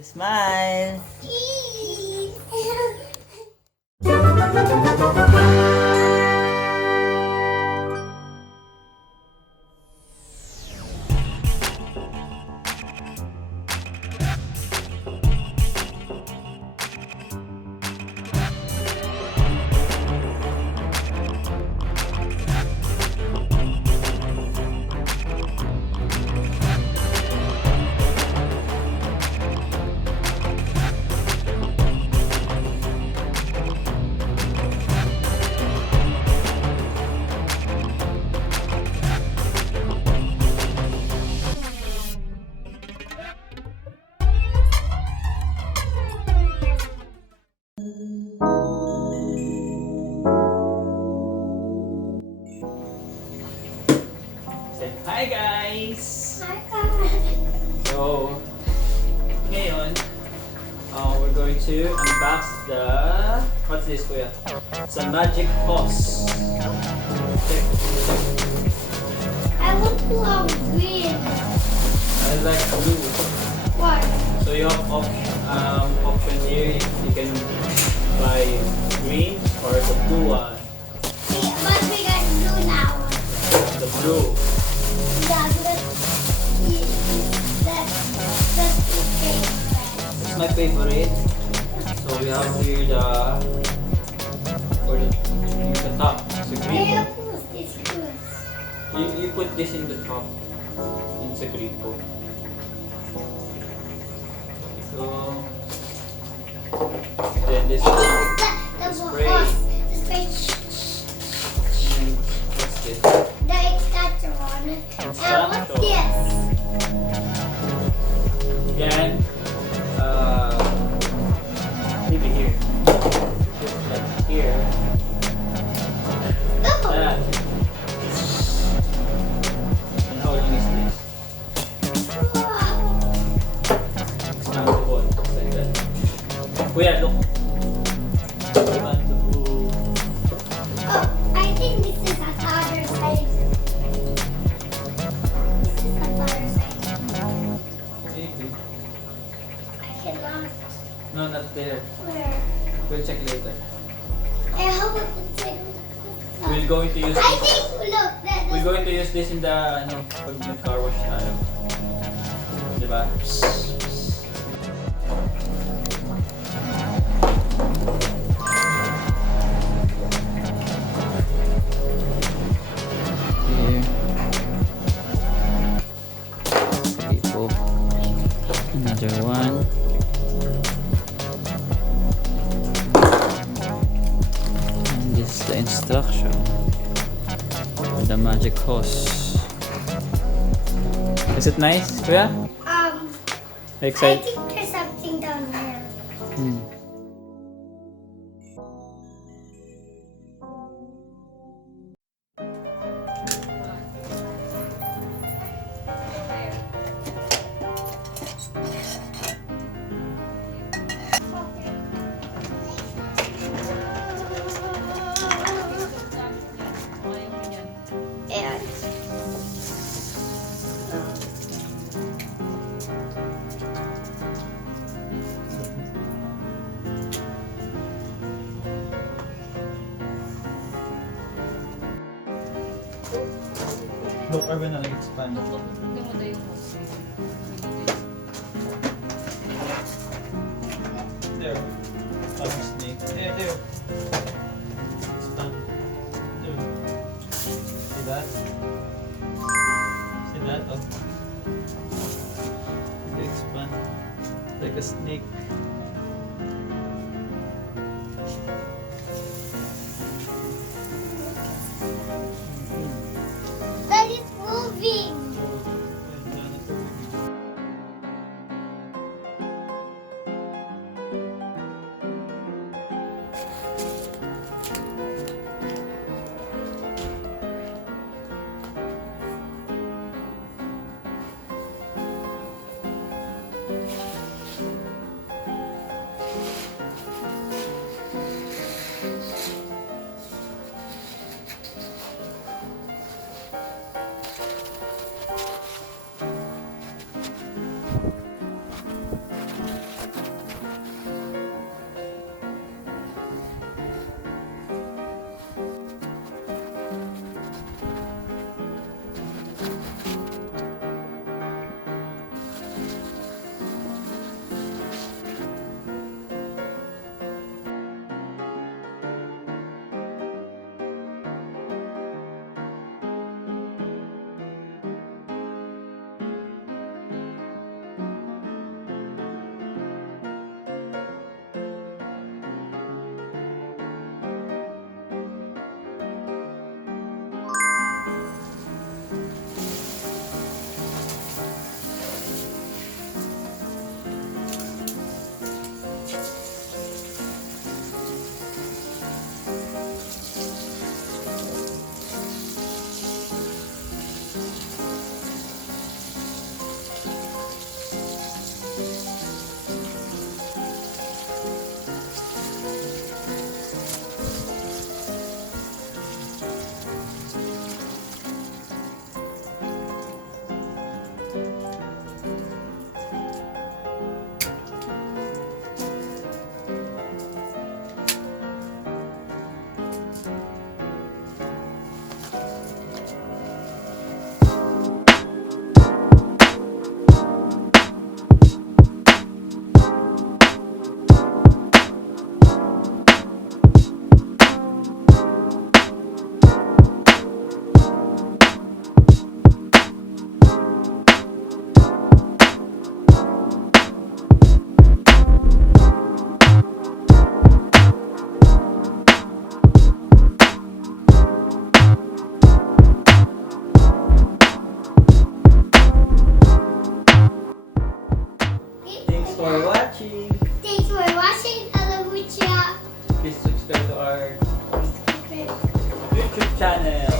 Smile! Hi guys! Hi guys! So, ngayon, we're going to unbox the, what's this kuya? It's a magic hose. Check. I want to have green. I like blue. What? So you have option here, you can buy green or the blue one. But we got blue now. The blue. That's okay. It's my favorite. So we have here the top. It's a green one. It's good. You put this in the top. It's a green one. So then this one. The Spray. hose. The spray. What's this? The extractor one. And what's this? Again, maybe here. Like here. Oh. That. And how long is this? Wow. Expandable. Just like that. Kuya, look. Expandable. Oh, I think this is a other side. This is a other side. Maybe. I cannot. No, not there. Where? We'll check later. I hope it's the same. We're going to use I this. think, look, We're going to use this in the pag nag-car wash tayo. Diba? Here. Ito. Another one. And this is the instruction. The magic hose. Is it nice, kuya? I I Excited? think there's something down here. And Look, are we na nag-expand? There. Snake. There. Expand. There. See that? See that? Oh. They expand. Like a snake. that is moving. watching. Thanks for watching. I love you. Please subscribe to our YouTube channel.